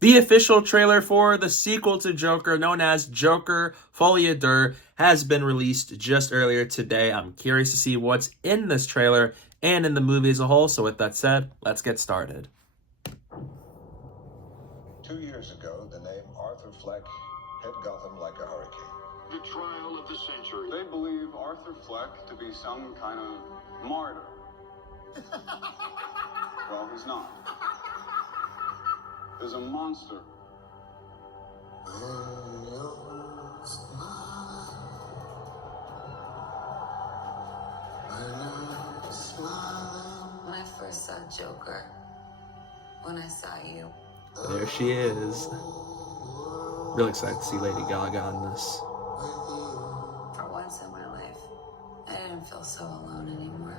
The official trailer for the sequel to Joker, known as Joker Folie, Deux, has been released just earlier today. I'm curious to see what's in this trailer and in the movie as a whole. So with that said, let's get started. 2 years ago, the name Arthur Fleck hit Gotham like a hurricane. The trial of the century. They believe Arthur Fleck to be some kind of martyr. Well, he's not. There's a monster. When I first saw Joker, when I saw you. There she is. Really excited to see Lady Gaga on this. For once in my life, I didn't feel so alone anymore.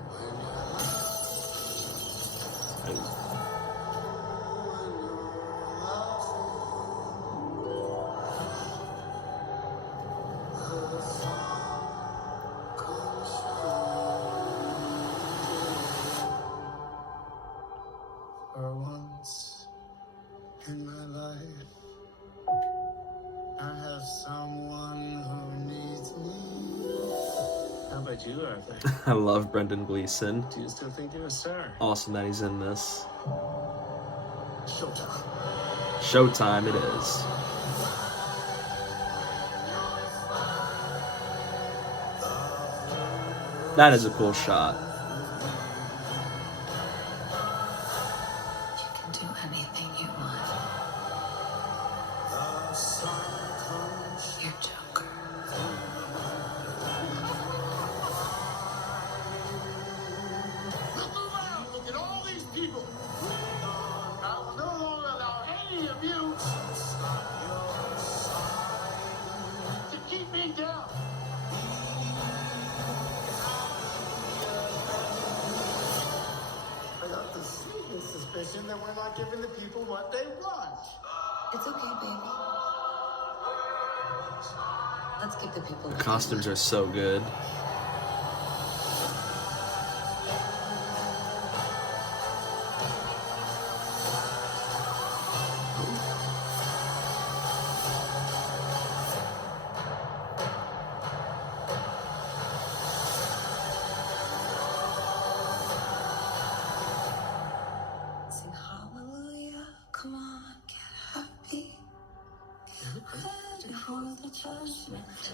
For once in my life, I have someone who needs me. How about you, Arthur? I love Brendan Gleeson. Do you still think you're a star? Awesome that he's in this. Showtime. Showtime it is. That is a cool shot. You can do anything you want. You're Joker. Look around! Look at all these people! I will no longer allow any of you to keep me down. I got the sneaking suspicion that we're not giving the people what they want. It's okay, baby. Let's give the people. The costumes are so good. Sing hallelujah. Come on, get happy. Ready for the judgment day.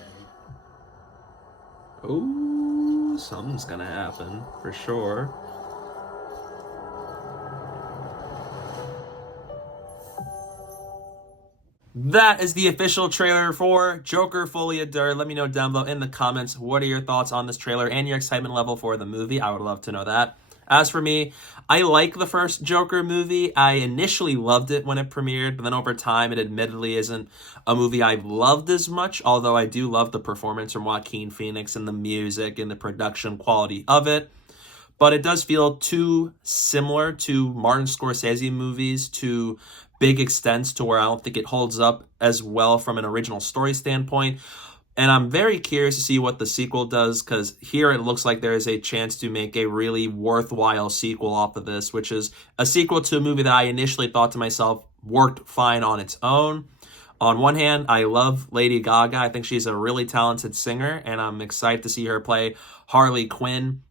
Ooh, something's gonna happen for sure. That is the official trailer for Joker Folie, Deux. Let me know down below in the comments, what are your thoughts on this trailer and your excitement level for the movie? I would love to know that. As for me, I like the first Joker movie. I initially loved it when it premiered, but then over time, it admittedly isn't a movie I've loved as much, although I do love the performance from Joaquin Phoenix and the music and the production quality of it. But it does feel too similar to Martin Scorsese movies to big extents to where I don't think it holds up as well from an original story standpoint. And I'm very curious to see what the sequel does, because here it looks like there is a chance to make a really worthwhile sequel off of this, which is a sequel to a movie that I initially thought to myself worked fine on its own. On one hand, I love Lady Gaga. I think she's a really talented singer, and I'm excited to see her play Harley Quinn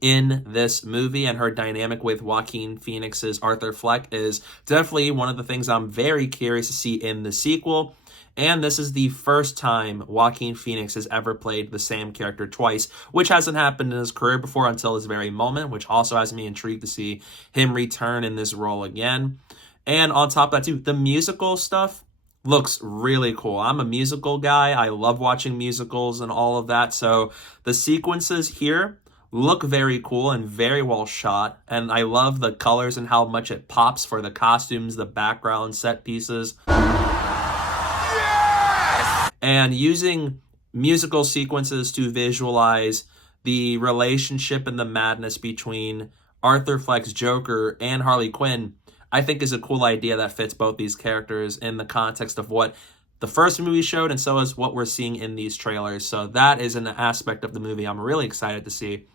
in this movie, and her dynamic with Joaquin Phoenix's Arthur Fleck is definitely one of the things I'm very curious to see in the sequel. And this is the first time Joaquin Phoenix has ever played the same character twice, which hasn't happened in his career before until this very moment, which also has me intrigued to see him return in this role again. And on top of that too, the musical stuff looks really cool. I'm a musical guy. I love watching musicals and all of that. So the sequences here look very cool and very well shot. And I love the colors and how much it pops for the costumes, the background set pieces. And using musical sequences to visualize the relationship and the madness between Arthur Fleck's Joker and Harley Quinn, I think is a cool idea that fits both these characters in the context of what the first movie showed, and so is what we're seeing in these trailers. So that is an aspect of the movie I'm really excited to see.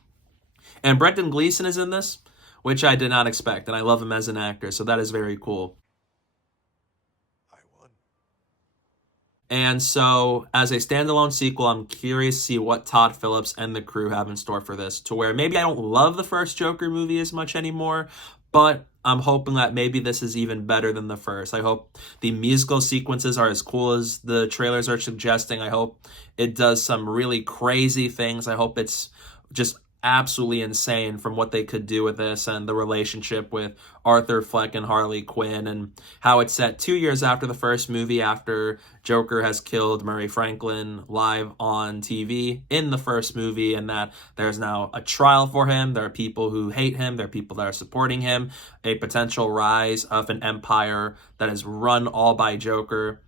And Brendan Gleeson is in this, which I did not expect, and I love him as an actor, so that is very cool. And so, as a standalone sequel, I'm curious to see what Todd Phillips and the crew have in store for this, to where maybe I don't love the first Joker movie as much anymore, but I'm hoping that maybe this is even better than the first. I hope the musical sequences are as cool as the trailers are suggesting. I hope it does some really crazy things. I hope it's just absolutely insane from what they could do with this, and the relationship with Arthur Fleck and Harley Quinn, and how it's set 2 years after the first movie, after Joker has killed Murray Franklin live on TV in the first movie, and that there's now a trial for him. There are people who hate him. There are people that are supporting him. A potential rise of an empire that is run all by Joker.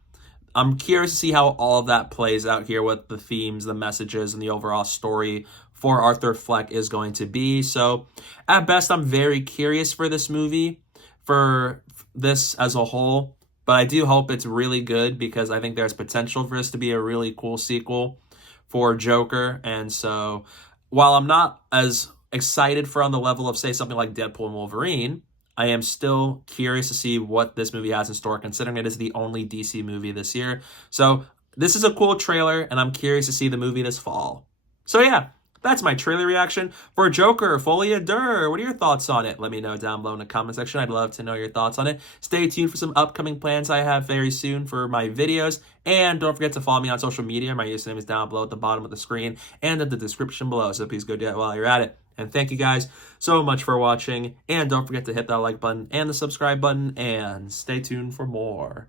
I'm curious to see how all of that plays out here, what the themes, the messages, and the overall story for Arthur Fleck is going to be. So at best, I'm very curious for this movie, for this as a whole, but I do hope it's really good, because I think there's potential for this to be a really cool sequel for Joker. And so while I'm not as excited for on the level of, say, something like Deadpool and Wolverine, I am still curious to see what this movie has in store, considering it is the only DC movie this year. So this is a cool trailer, and I'm curious to see the movie this fall. So yeah, that's my trailer reaction for Joker, Folie. Deux. What are your thoughts on it? Let me know down below in the comment section. I'd love to know your thoughts on it. Stay tuned for some upcoming plans I have very soon for my videos. And don't forget to follow me on social media. My username is down below at the bottom of the screen and in the description below. So please go do that while you're at it. And thank you guys so much for watching. And don't forget to hit that like button and the subscribe button. And stay tuned for more.